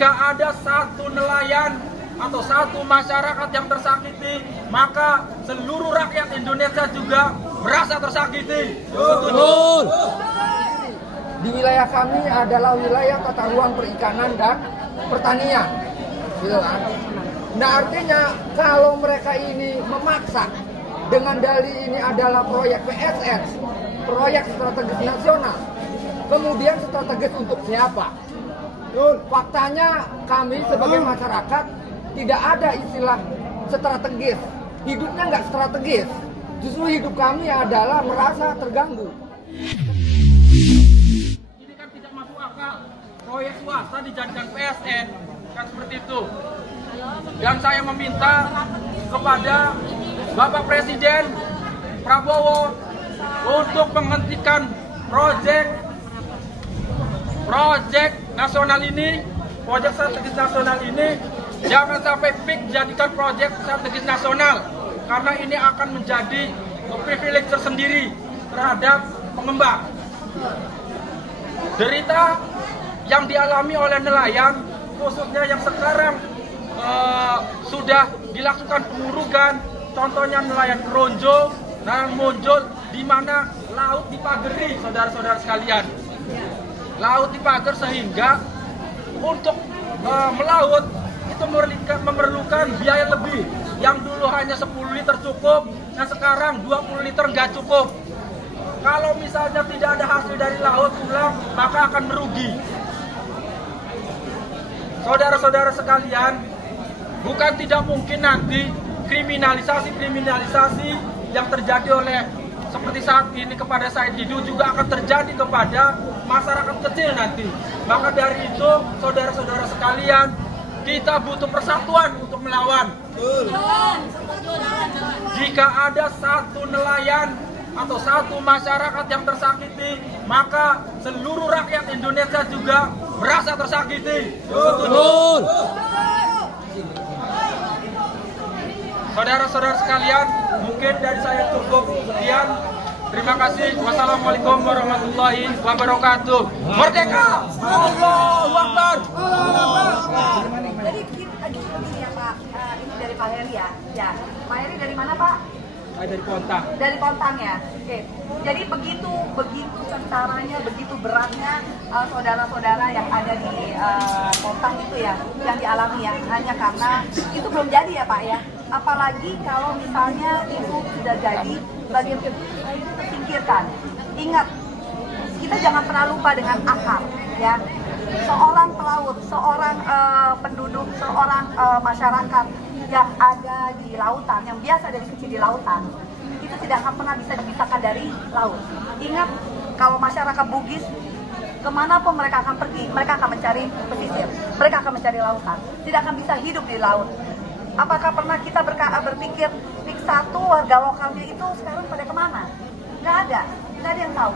Jika ada satu nelayan atau satu masyarakat yang tersakiti, maka seluruh rakyat Indonesia juga merasa tersakiti. Betul. Di wilayah kami adalah wilayah tata ruang perikanan dan pertanian, gitu kan? Nah, artinya kalau mereka ini memaksa dengan dalih ini adalah proyek PSN, proyek strategis nasional, kemudian strategis untuk siapa? Faktanya kami sebagai masyarakat tidak ada istilah strategis, hidupnya nggak strategis. Justru hidup kami adalah merasa terganggu. Ini kan tidak masuk akal. Proyek swasta dijadikan PSN, kan seperti itu. Dan saya meminta kepada Bapak Presiden Prabowo untuk menghentikan proyek nasional ini, proyek strategis nasional ini. Jangan sampai PIK jadikan proyek strategis nasional, karena ini akan menjadi privilege tersendiri terhadap pengembang. Derita yang dialami oleh nelayan, khususnya yang sekarang sudah dilakukan pengurugan, contohnya nelayan Keronjo, nelayan Monjol, di mana laut dipagari, saudara-saudara sekalian. Laut dipagar sehingga untuk melaut itu memerlukan biaya lebih. Yang dulu hanya 10 liter cukup, nah sekarang 20 liter nggak cukup. Kalau misalnya tidak ada hasil dari laut pulang, maka akan merugi. Saudara-saudara sekalian, bukan tidak mungkin nanti kriminalisasi yang terjadi oleh seperti saat ini kepada Said Didu juga akan terjadi kepada masyarakat kecil nanti. Maka dari itu, saudara-saudara sekalian, kita butuh persatuan untuk melawan. Jika ada satu nelayan atau satu masyarakat yang tersakiti, maka seluruh rakyat Indonesia juga merasa tersakiti. Betul. Saudara-saudara sekalian, mungkin dari saya cukup sekian. Terima kasih. Wassalamualaikum warahmatullahi wabarakatuh. Merdeka! Allahu Akbar! Jadi begini ya Pak, ini dari Pak Heri ya. Ya, Pak Heri dari mana Pak? Saya dari Pontang. Dari Pontang ya. Oke. Jadi begitu sentaranya, begitu beratnya saudara-saudara yang ada di Pontang itu ya, yang dialami ya, hanya karena itu belum jadi ya Pak ya. Apalagi kalau misalnya itu sudah jadi, bagian itu tersingkirkan. Ingat, kita jangan pernah lupa dengan akar ya. Seorang pelaut, seorang penduduk, seorang masyarakat yang ada di lautan, yang biasa dari kecil di lautan, itu tidak akan pernah bisa dipisahkan dari laut. Ingat, kalau masyarakat Bugis, kemanapun mereka akan pergi, mereka akan mencari pesisir, mereka akan mencari lautan, tidak akan bisa hidup di laut. Apakah pernah kita berpikir PIK 1 warga lokalnya itu sekarang pada kemana? Nggak ada yang tahu,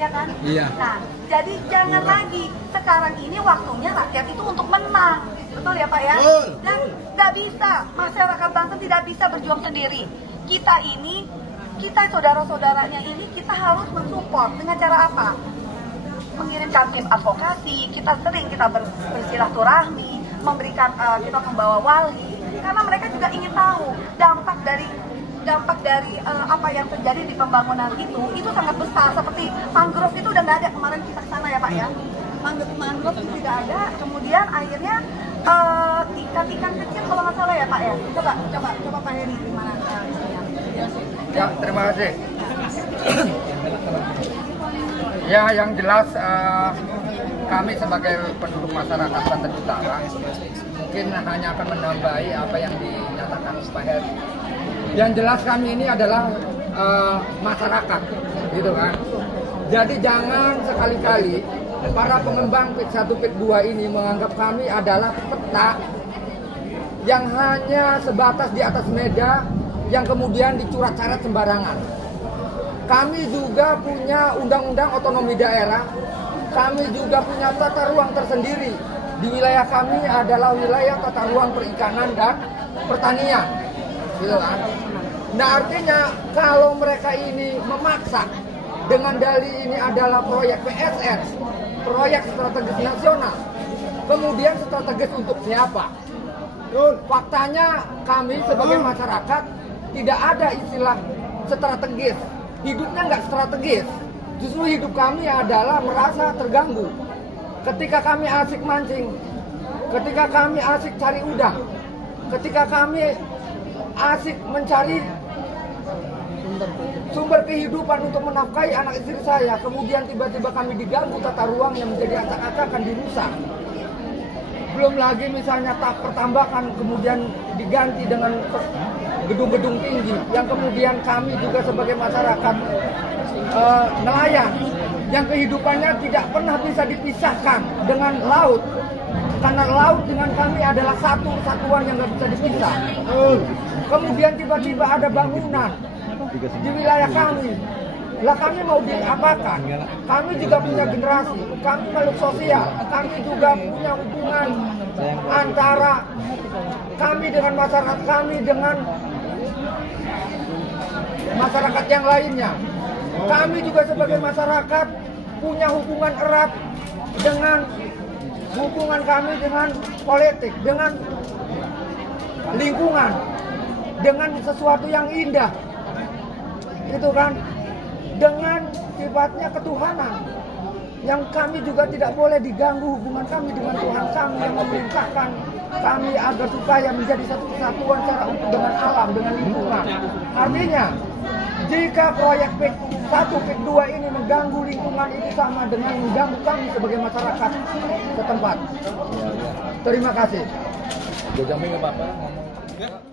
ya kan? Iya. Nah, jadi jangan lagi, sekarang ini waktunya rakyat itu untuk menang, betul ya Pak ya? Dan nggak bisa, masyarakat Banten tidak bisa berjuang sendiri. Kita saudara-saudaranya ini kita harus mensupport dengan cara apa? Mengirimkan tim advokasi, kita bersilaturahmi, memberikan kita membawa wali. Karena mereka juga ingin tahu dampak dari apa yang terjadi di pembangunan itu sangat besar. Seperti mangrove itu udah nggak ada, kemarin kita kesana ya Pak ya. Mangrove itu tidak ada, kemudian akhirnya ikan kecil kalau nggak salah ya Pak ya. Coba Pak Heri gimana? Ya, terima kasih. Ya, yang jelas kami sebagai penduduk masyarakat Banten Utara mungkin hanya akan menambahi apa yang dinyatakan Pak Heri. Yang jelas kami ini adalah masyarakat, gitu kan. Jadi jangan sekali-kali para pengembang PIK 1, PIK 2 ini menganggap kami adalah peta yang hanya sebatas di atas meja yang kemudian dicurat-carat sembarangan. Kami juga punya undang-undang otonomi daerah, kami juga punya tata ruang tersendiri. Di wilayah kami adalah wilayah tata ruang perikanan dan pertanian, gitu kan? Nah, artinya kalau mereka ini memaksa dengan dalih ini adalah proyek PSN, proyek strategis nasional, kemudian strategis untuk siapa? Faktanya kami sebagai masyarakat tidak ada istilah strategis. Hidupnya nggak strategis. Justru hidup kami adalah merasa terganggu. Ketika kami asik mancing, ketika kami asik cari udang, ketika kami asik mencari sumber kehidupan untuk menafkahi anak istri saya, kemudian tiba-tiba kami diganggu tata ruang yang menjadi acak-acakan dirusak. Belum lagi misalnya pertambakan kemudian diganti dengan gedung-gedung tinggi yang kemudian kami juga sebagai masyarakat nelayan yang kehidupannya tidak pernah bisa dipisahkan dengan laut, karena laut dengan kami adalah satu kesatuan yang nggak bisa dipisah. Kemudian tiba-tiba ada bangunan di wilayah kami. Lah kami mau diapakan? Kami juga punya generasi, kami makhluk sosial, kami juga punya hubungan antara kami dengan masyarakat kami dengan masyarakat yang lainnya. Kami juga sebagai masyarakat punya hubungan erat dengan hubungan kami dengan politik, dengan lingkungan, dengan sesuatu yang indah. Itu kan? Dengan sifatnya ketuhanan yang kami juga tidak boleh diganggu hubungan kami dengan Tuhan kami yang memerintahkan kami agar supaya menjadi satu kesatuan secara utuh dengan alam, dengan lingkungan. Artinya jika proyek PIK 1, PIK 2 ini mengganggu lingkungan, itu sama dengan mengganggu kami sebagai masyarakat setempat. Terima kasih. Jamin Bapak ngomong.